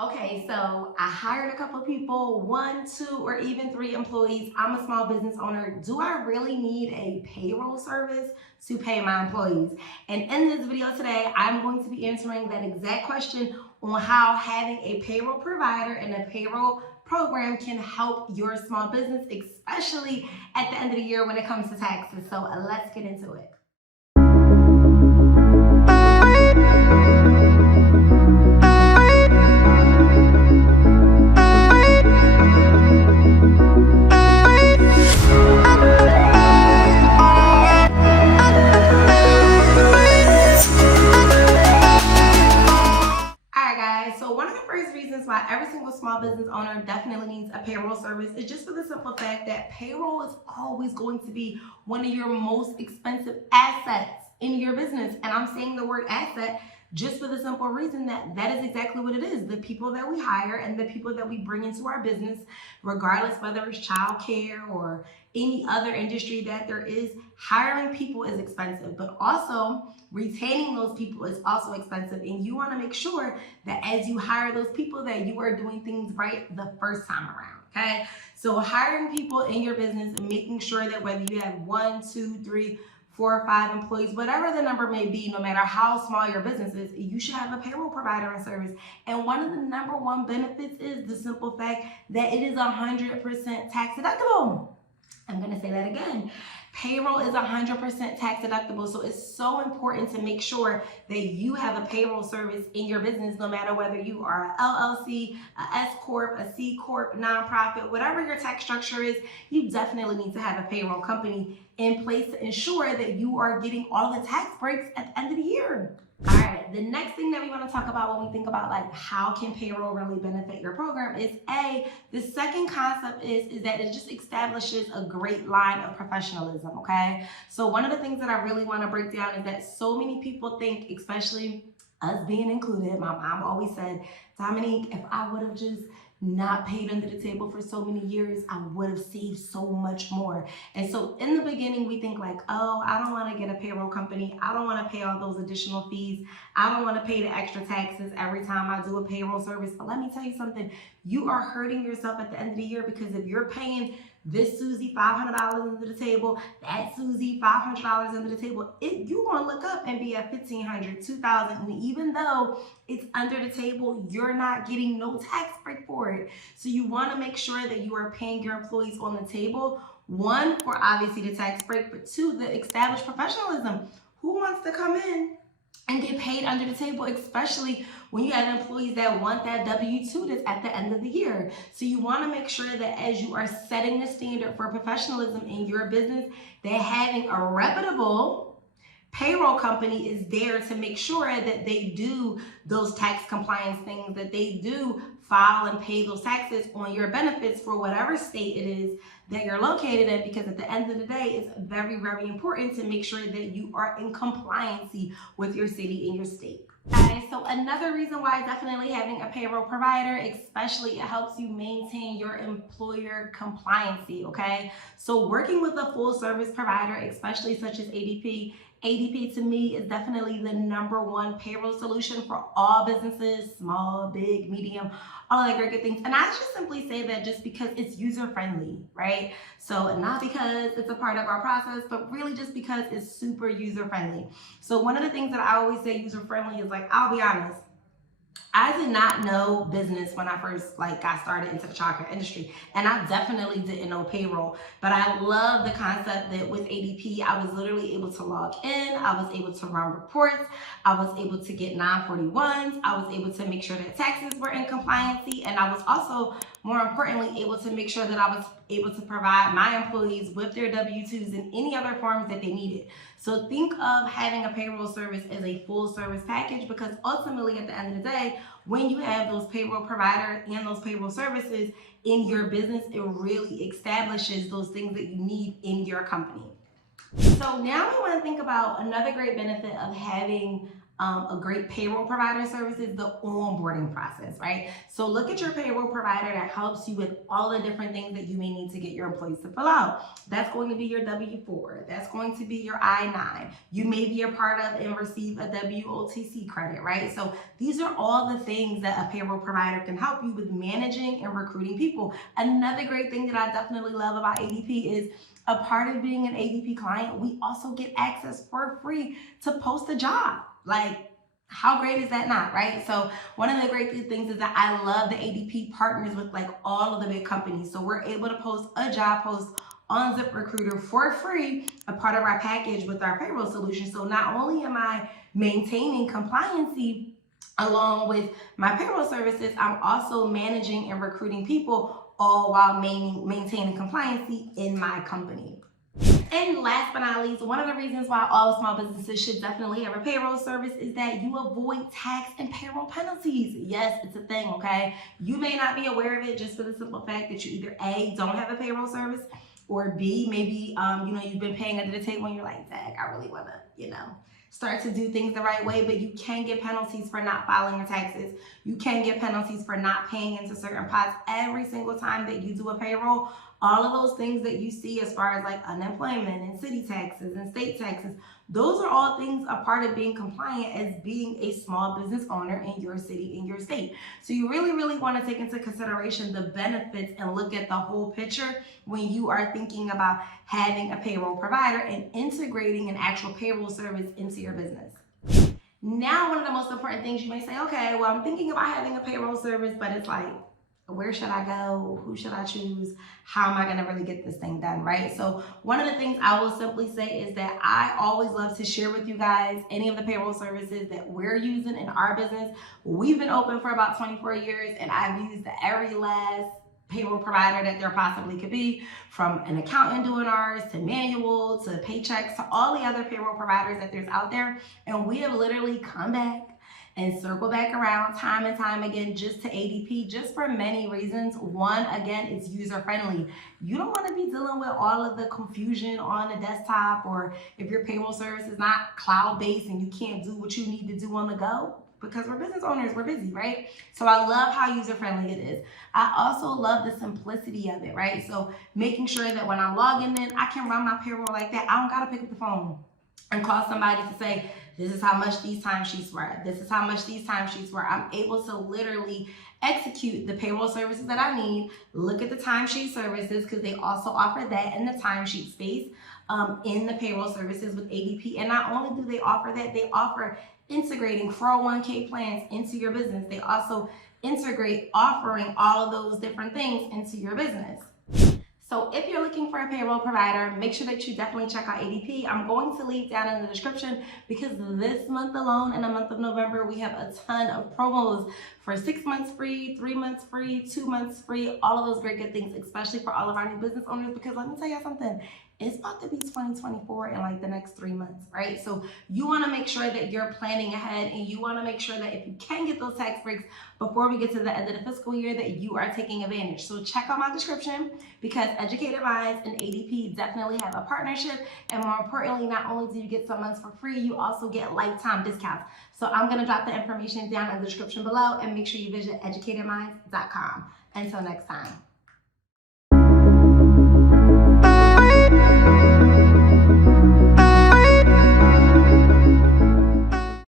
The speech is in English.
Okay, so I hired a couple of people, one, two, or even three employees. I'm a small business owner. Do I really need a payroll service to pay my employees? And in this video today, I'm going to be answering that exact question on how having a payroll provider and a payroll program can help your small business, especially at the end of the year when it comes to taxes. So let's get into it. So one of the first reasons why every single small business owner definitely needs a payroll service is just for the simple fact that payroll is always going to be one of your most expensive assets in your business. And I'm saying the word asset just for the simple reason that that is exactly what it is. The people that we hire and the people that we bring into our business, regardless whether it's childcare or any other industry that there is, hiring people is expensive, but also retaining those people is also expensive. And you want to make sure that as you hire those people that you are doing things right the first time around. Okay, so hiring people in your business and making sure that whether you have 1, 2, 3, 4 or 5 employees, whatever the number may be, no matter how small your business is, you should have a payroll provider and service. And one of the number one benefits is the simple fact that it is 100% tax deductible. I'm going to say that again. Payroll is 100% tax deductible. So it's so important to make sure that you have a payroll service in your business, no matter whether you are an LLC, a S Corp, a C Corp, nonprofit, whatever your tax structure is, you definitely need to have a payroll company in place to ensure that you are getting all the tax breaks at the end of the year. All right, the next thing that we want to talk about when we think about like how can payroll really benefit your program is the second concept is that it just establishes a great line of professionalism, okay? So one of the things that I really want to break down is that so many people think, especially us being included, my mom always said, Dominique, if I would have just not paid under the table for so many years, I would have saved so much more. And so in the beginning, we think like, oh, I don't want to get a payroll company. I don't want to pay all those additional fees. I don't want to pay the extra taxes every time I do a payroll service. But let me tell you something, you are hurting yourself at the end of the year, because if you're paying this Susie $500 under the table, that Susie $500 under the table, you're going to look up and be at $1,500, $2,000. And even though it's under the table, you're not getting no tax break for it. So you want to make sure that you are paying your employees on the table, one, for obviously the tax break, but two, the established professionalism. Who wants to come in and get paid under the table, especially when you have employees that want that W-2 that's at the end of the year? So you want to make sure that as you are setting the standard for professionalism in your business, that having a reputable payroll company is there to make sure that they do those tax compliance things, that they do file and pay those taxes on your benefits for whatever state it is that you're located in, because at the end of the day, it's very, very important to make sure that you are in compliancy with your city and your state. Okay, so another reason why definitely having a payroll provider, especially it helps you maintain your employer compliancy, okay? So working with a full service provider, especially such as ADP to me is definitely the number one payroll solution for all businesses, small, big, medium, all of that great good things. And I just simply say that just because it's user friendly, right? So not because it's a part of our process, but really just because it's super user friendly. So one of the things that I always say user friendly is like, I'll be honest, I did not know business when I first got started into the childcare industry, and I definitely didn't know payroll. But I love the concept that with ADP, I was literally able to log in, I was able to run reports, I was able to get 941s, I was able to make sure that taxes were in compliancy, and I was also, more importantly, able to make sure that I was able to provide my employees with their W-2s and any other forms that they needed. So think of having a payroll service as a full service package, because ultimately at the end of the day, when you have those payroll providers and those payroll services in your business, it really establishes those things that you need in your company. So now we want to think about another great benefit of having a great payroll provider service is the onboarding process, right? So look at your payroll provider that helps you with all the different things that you may need to get your employees to fill out. That's going to be your W-4. That's going to be your I-9. You may be a part of and receive a WOTC credit, right? So these are all the things that a payroll provider can help you with managing and recruiting people. Another great thing that I definitely love about ADP is a part of being an ADP client, we also get access for free to post a job. Like, how great is that not, right? So one of the great things is that I love the ADP partners with like all of the big companies. So we're able to post a job post on ZipRecruiter for free, a part of our package with our payroll solution. So not only am I maintaining compliancy along with my payroll services, I'm also managing and recruiting people, all while maintaining compliancy in my company. And last but not least, one of the reasons why all small businesses should definitely have a payroll service is that you avoid tax and payroll penalties. Yes, it's a thing, okay? You may not be aware of it just for the simple fact that you either A, don't have a payroll service, or B, maybe you've been paying under the table and you're like, dang, I really wanna, start to do things the right way, but you can get penalties for not filing your taxes. You can get penalties for not paying into certain pots every single time that you do a payroll. All of those things that you see as far as like unemployment and city taxes and state taxes, those are all things a part of being compliant as being a small business owner in your city, in your state. So you really, really want to take into consideration the benefits and look at the whole picture when you are thinking about having a payroll provider and integrating an actual payroll service into your business. Now, one of the most important things you may say, okay, well, I'm thinking about having a payroll service, but it's like, where should I go? Who should I choose? How am I gonna really get this thing done, right? So one of the things I will simply say is that I always love to share with you guys any of the payroll services that we're using in our business. We've been open for about 24 years and I've used every last payroll provider that there possibly could be, from an accountant doing ours, to manual, to paychecks, to all the other payroll providers that there's out there. And we have literally come back and circle back around time and time again just to ADP, just for many reasons. One, again, it's user friendly. You don't want to be dealing with all of the confusion on the desktop, or if your payroll service is not cloud-based and you can't do what you need to do on the go, because we're business owners, we're busy, right? So I love how user friendly it is. I also love the simplicity of it, right? So making sure that when I'm logging in, I can run my payroll like that. I don't gotta pick up the phone and call somebody to say, this is how much these timesheets were. This is how much these timesheets were. I'm able to literally execute the payroll services that I need, look at the timesheet services, because they also offer that in the timesheet space in the payroll services with ADP. And not only do they offer that, they offer integrating 401k plans into your business. They also integrate offering all of those different things into your business. So if you're looking for a payroll provider, make sure that you definitely check out ADP. I'm going to leave down in the description, because this month alone, in the month of November, we have a ton of promos for 6 months free, 3 months free, 2 months free, all of those great good things, especially for all of our new business owners, because let me tell you something, it's about to be 2024 in like the next 3 months, right? So you want to make sure that you're planning ahead, and you want to make sure that if you can get those tax breaks before we get to the end of the fiscal year, that you are taking advantage. So check out my description, because Educated Minds and ADP definitely have a partnership. And more importantly, not only do you get some months for free, you also get lifetime discounts. So I'm going to drop the information down in the description below, and make sure you visit educatedminds.com. Until next time.